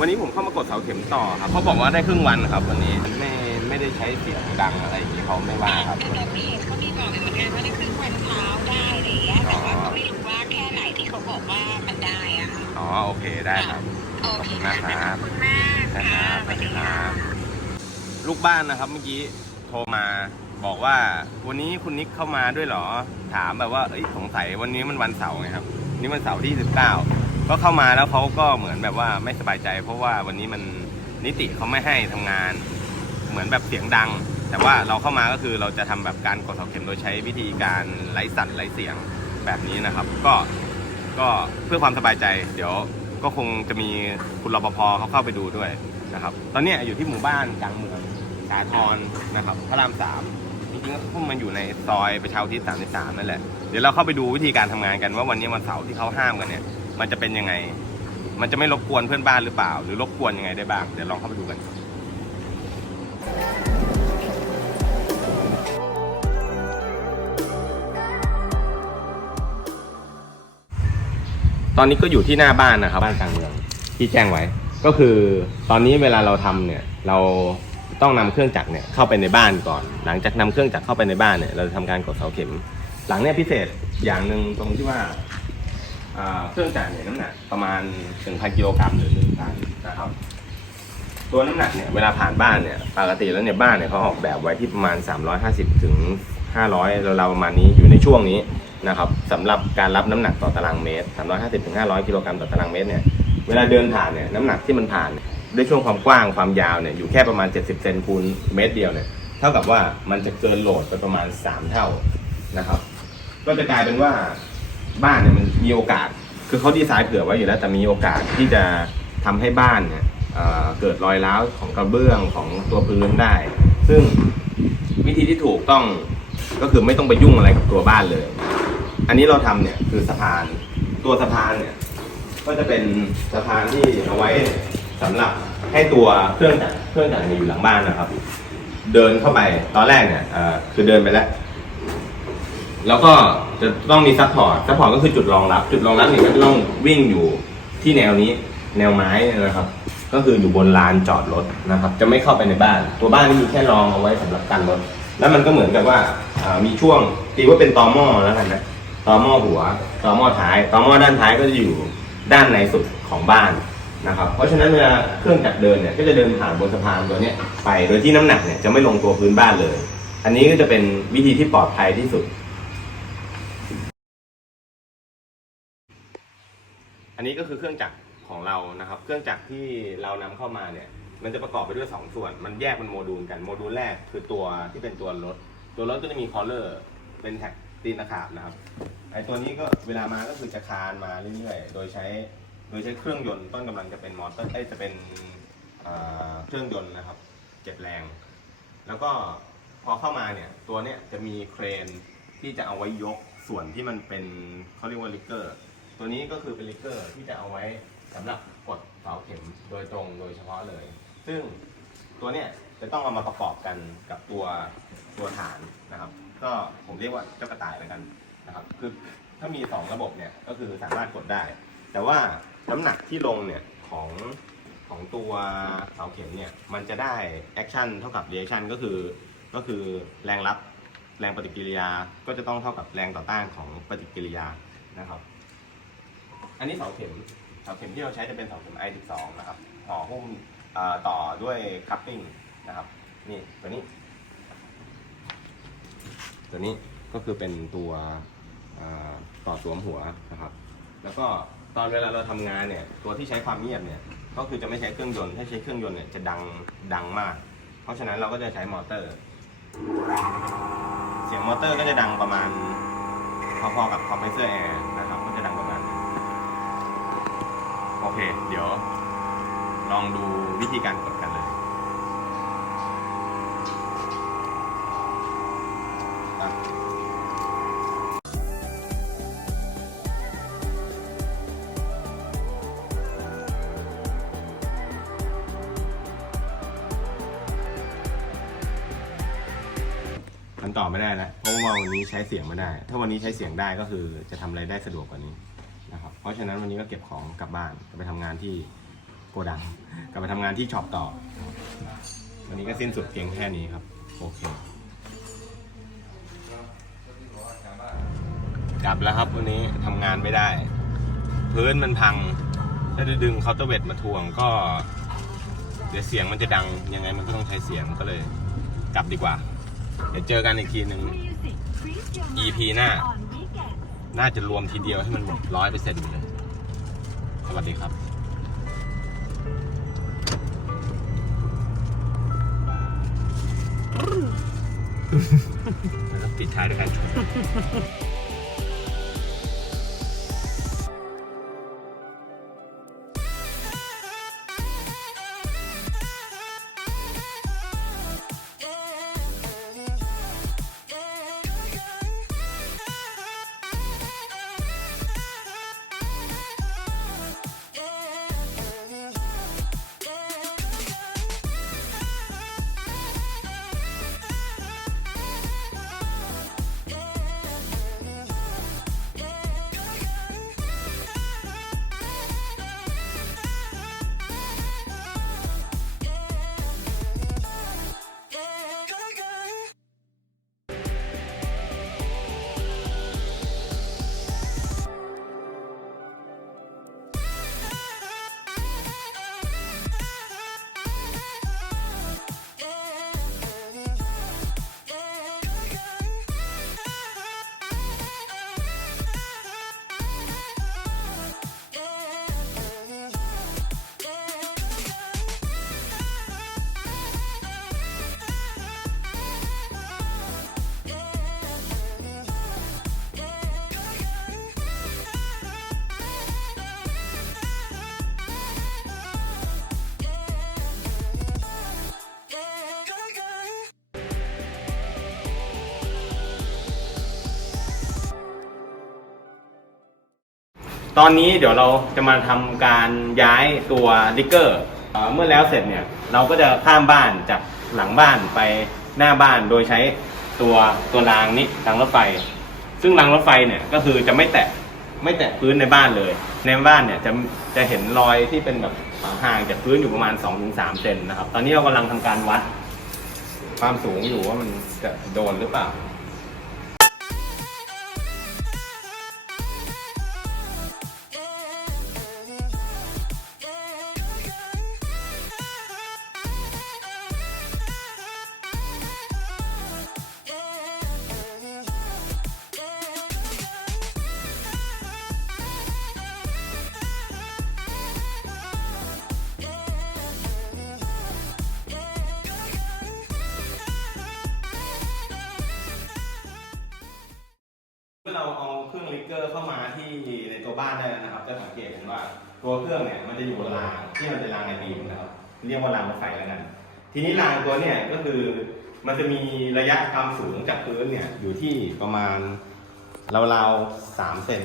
วันนี้ผมเข้ามากดเสาเข็มต่อครับเขาบอกว่าได้ครึ่งวันครับ วันนี้ไม่ไม่ได้ใช้เสียงดังอะไรอย่างนี้เขาไม่ว่าครับแต่ไม่เห็นเขามีบอกอยู่เหมือนกันว่าได้ครึ่งวันเช้าได้อะไรอย่างเงี้ยแต่ว่าก็ไม่รู้ว่าแค่ไหนที่เขาบอกว่ามันได้อะค่ะอ๋อโอเคได้ครับโอขอบเคคุณมากครับขอบคุณมากนะคค่ะรับสวัสดีค่ะลูกบ้านนะครับเมื่อกี้โทรมาบอกว่าวันนี้คุณนิกเข้ามาด้วยเหรอ ถามแบบว่าเอ้ยสงสัยวันนี้มันวันเสาร์ไงครับ นี่มันเสาร์ที่ 19 ก็เข้ามาแล้วเขาก็เหมือนแบบว่าไม่สบายใจ เพราะว่าวันนี้มันนิติเขาไม่ให้ทำงาน เหมือนแบบเสียงดัง แต่ว่าเราเข้ามาก็คือเราจะทำแบบการกดเสาเข็มโดยใช้วิธีการไร้สั่นไร้เสียงแบบนี้นะครับ ก็ก็เพื่อความสบายใจ เดี๋ยวก็คงจะมีคุณรปภเขาเข้าไปดูด้วยนะครับ ตอนนี้อยู่ที่หมู่บ้านกลางเมืองสาทรนะครับพระรามสามจริงๆพวกมันอยู่ในซอยประชาอุทิศ33นั่นแหละเดี๋ยวเราเข้าไปดูวิธีการทำงานกันว่าวันนี้วันเสาร์ที่เขาห้ามกันเนี่ย มันจะเป็นยังไง มันจะไม่รบกวนเพื่อนบ้านหรือเปล่า หรือรบกวนยังไงได้บ้าง เดี๋ยวลองเข้าไปดูกันตอนนี้ก็อยู่ที่หน้าบ้านนะครับ บ้านกลางเมืองที่แจ้งไว้ ก็คือตอนนี้เวลาเราทำเนี่ย เราต้องนำเครื่องจักรเนี่ยเข้าไปในบ้านก่อน หลังจากนำเครื่องจักรเข้าไปในบ้านเนี่ย เราจะทำการกดเสาเข็ม หลังเนี่ยพิเศษอย่างหนึ่งตรงที่ว่า เครื่องจักรเนี่ยน้ำหนักประมาณ1,000กิโลกรัมหรือ1ตันนะครับ ตัวน้ำหนักเนี่ยเวลาผ่านบ้านเนี่ยปกติแล้วเนี่ยบ้านเนี่ยเขาออกแบบไว้ที่ประมาณ 350ถึง500เราประมาณนี้อยู่ในช่วงนี้นะครับสำหรับการรับน้ำหนักต่อตารางเมตร 350ถึง500กิโลกรัมต่อตารางเมตรเนี่ยเวลาเดินผ่านเนี่ยน้ำหนักที่มันผ่านด้วยช่วงความกว้างความยาวเนี่ยอยู่แค่ประมาณ 70เซนคูณเมตรเดียวเนี่ยเท่ากับว่ามันจะเกินโหลดไปประมาณ 3 เท่านะครับ ก็จะกลายเป็นว่า บ้านเนี่ยมันมีโอกาส คือเขาดีไซน์เผื่อไว้อยู่แล้ว แต่มีโอกาสที่จะทำให้บ้านเนี่ยเเกิดรอยร้าวของกระเบื้องของตัวพื้นได้ ซึ่งวิธีที่ถูกต้องก็คือไม่ต้องไปยุ่งอะไรกับตัวบ้านเลย อันนี้เราทำเนี่ยคือสะพาน ตัวสะพานเนี่ยก็จะเป็นสะพานที่เอาไว้สำหรับให้ตัวเครื่องจักรเครื่องจักรอยู่หลังบ้านนะครับ เดินเข้าไปตอนแรกเนี่ยคือเดินไปแล้ว แล้วก็จะต้องมีซัพพอร์ตซัพพอร์ตก็คือจุดรองรับ จุดรองรับเนี่ยก็จะต้องวิ่งอยู่ที่แนวนี้ แนวไม้นะครับ ก็คืออยู่บนลานจอดรถนะครับ จะไม่เข้าไปในบ้าน ตัวบ้านนี่มีแค่รองเอาไว้สำหรับกันรถ แล้วมันก็เหมือนกับว่ามีช่วงตีว่าเป็นตอหม้อแล้วกันนะตอหม้อหัวตอหม้อท้ายตอหม้อด้านท้ายก็จะอยู่ด้านในสุดของบ้านนะครับ เพราะฉะนั้นเวลาเครื่องจักรเดินเนี่ยก็จะเดินผ่านบนสะพานตัวนี้ไป โดยที่น้ำหนักเนี่ยจะไม่ลงตัวพื้นบ้านเลย อันนี้ก็จะเป็นวิธีที่ปลอดภัยที่สุด อันนี้ก็คือเครื่องจักรของเรานะครับ เครื่องจักรที่เรานำเข้ามาเนี่ย มันจะประกอบไปด้วย 2 ส่วน มันแยกเป็นโมดูลกัน โมดูลแรกคือตัวที่เป็นตัวรถ ตัวรถก็จะมีคอลเลอร์ เป็นแท็กตีนตะขาบนะครับ ไอตัวนี้ก็เวลามาก็คือจะคานมาเรื่อยๆ โดยใช้ โดยใช้เครื่องยนต์ต้นกำลังจะเป็นมอเตอร์เอ้จะเป็นเเครื่องยนต์นะครับ เจ็ดแรง แล้วก็พอเข้ามาเนี่ย ตัวเนี้ยจะมีเครนที่จะเอาไว้ยกส่วนที่มันเป็นเขาเรียกว่าลิกเกอร์ ตัวนี้ก็คือเป็นลิกเกอร์ที่จะเอาไว้สำหรับกดเสาเข็มโดยตรงโดยเฉพาะเลย ซึ่งตัวเนี้ยจะต้องเอามาประกอบกันกับตัวตัวฐานนะครับ ก็ผมเรียกว่าเจ้ากระต่ายแล้วกันนะครับคือถ้ามี 2 ระบบเนี่ยก็คือสามารถกดได้ แต่ว่าน้ำหนักที่ลงเนี่ยของของตัวเสาเข็มเนี่ยมันจะได้แอคชั่นเท่ากับเรีแอคชั่นก็คือก็คือแรงรับแรงปฏิกิริยาก็จะต้องเท่ากับแรงต่อต้านของปฏิกิริยานะครับ นนี้เสาเข็มเสาเข็มที่เราใช้จะเป็นเสาเข็ม i12 นะครับห่อหุ้มต่อด้วยคัพปิ้งนะครับนี่ตัวนี้ ตัวนี้ก็คือเป็นตัวต่อสวมหัวนะครับ แล้วก็ตอนเวลาเราทำงานเนี่ยตัวที่ใช้ความเงียบเนี่ยก็คือจะไม่ใช้เครื่องยนต์ถ้าใช้เครื่องยนต์เนี่ยจะดังดังมาก เพราะฉะนั้นเราก็จะใช้มอเตอร์ เสียงมอเตอร์ก็จะดังประมาณพอๆกับคอมเพรสเซอร์แอร์นะครับ ก็จะดังประมาณนี้ โอเค เดี๋ยว ลองดูวิธีการกดกันเลย มันต่อไม่ได้แล้วเพราะว่าวันนี้ใช้เสียงไม่ได้ ถ้าวันนี้ใช้เสียงได้ก็คือจะทำอะไรได้สะดวกกว่านี้ เพราะฉะนั้นวันนี้ก็เก็บของกลับบ้านจะไปทำงานที่โกดัง กลับไปทำงานที่ช็อปต่อ วันนี้ก็สิ้นสุดเพียงแค่นี้ครับ โอเคกลับแล้วครับวันนี้ทำงานไม่ได้ พื้นมันพัง ถ้าจะดึงเคาน์เตอร์เวทมาทวงก็ เดี๋ยวเสียงมันจะดังยังไงมันก็ต้องใช้เสียงก็เลย กลับดีกว่า เดี๋ยวเจอกันอีกทีหนึ่ง EP หน้า น่าจะรวมทีเดียวให้มันหมดร้อยเปอร์เซ็นต์เลย สวัสดีครับแล้วก็ปิดท้ายด้วยการชม ตอนนี้เดี๋ยวเราจะมาทำการย้ายตัวดิกเกอร์เอ่อเมื่อแล้วเสร็จเนี่ยเราก็จะข้ามบ้านจากหลังบ้านไปหน้าบ้านโดยใช้ตัวตัวรางนี้รางรถไฟ ซึ่งรางรถไฟเนี่ยก็คือจะไม่แตะไม่แตะพื้นในบ้านเลย ในบ้านเนี่ยจะจะเห็นรอยที่เป็นแบบห่างจากพื้นอยู่ประมาณ 2-3เซนนะครับ ตอนนี้เรากำลังทำการวัดความสูงอยู่ว่ามันจะโดนหรือเปล่า องลิกเกอร์เข้ามาที่ในตัวบ้านได้แล้วนะครับ จะสังเกตเห็นว่าตัวเครื่องเนี่ยมันจะอยู่บนรางที่มันเป็นรางในบีมนะครับ เรียกว่ารางรถไฟแล้วกัน ทีนี้รางตัวเนี่ยก็คือมันจะมีระยะความสูงจากพื้นเนี่ยอยู่ที่ประมาณราวๆสามเซน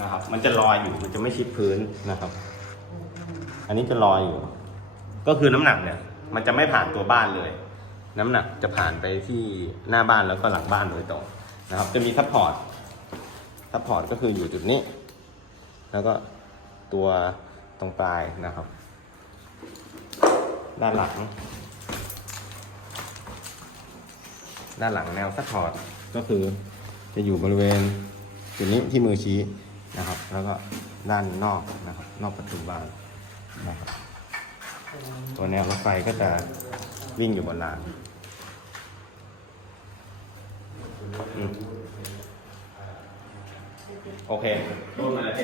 นะครับ มันจะลอยอยู่มันจะไม่ชิดพื้นนะครับ อันนี้จะลอยอยู่ ก็คือน้ำหนักเนี่ยมันจะไม่ผ่านตัวบ้านเลย น้ำหนักจะผ่านไปที่หน้าบ้านแล้วก็หลังบ้านโดยตรงนะครับ จะมีซัพพอร์ต ซัพพอร์ตก็คืออยู่จุดนี้ แล้วก็ตัวตรงปลายนะครับ ด้านหลัง ด้านหลังแนวซัพพอร์ตก็คือจะอยู่บริเวณจุดนี้ที่มือชี้นะครับ แล้วก็ด้านนอกนะครับ นอกประตูบานนะครับตัวแนวรถไฟก็จะวิ่งอยู่บนรางอืม โอเครูดมาแล้วเ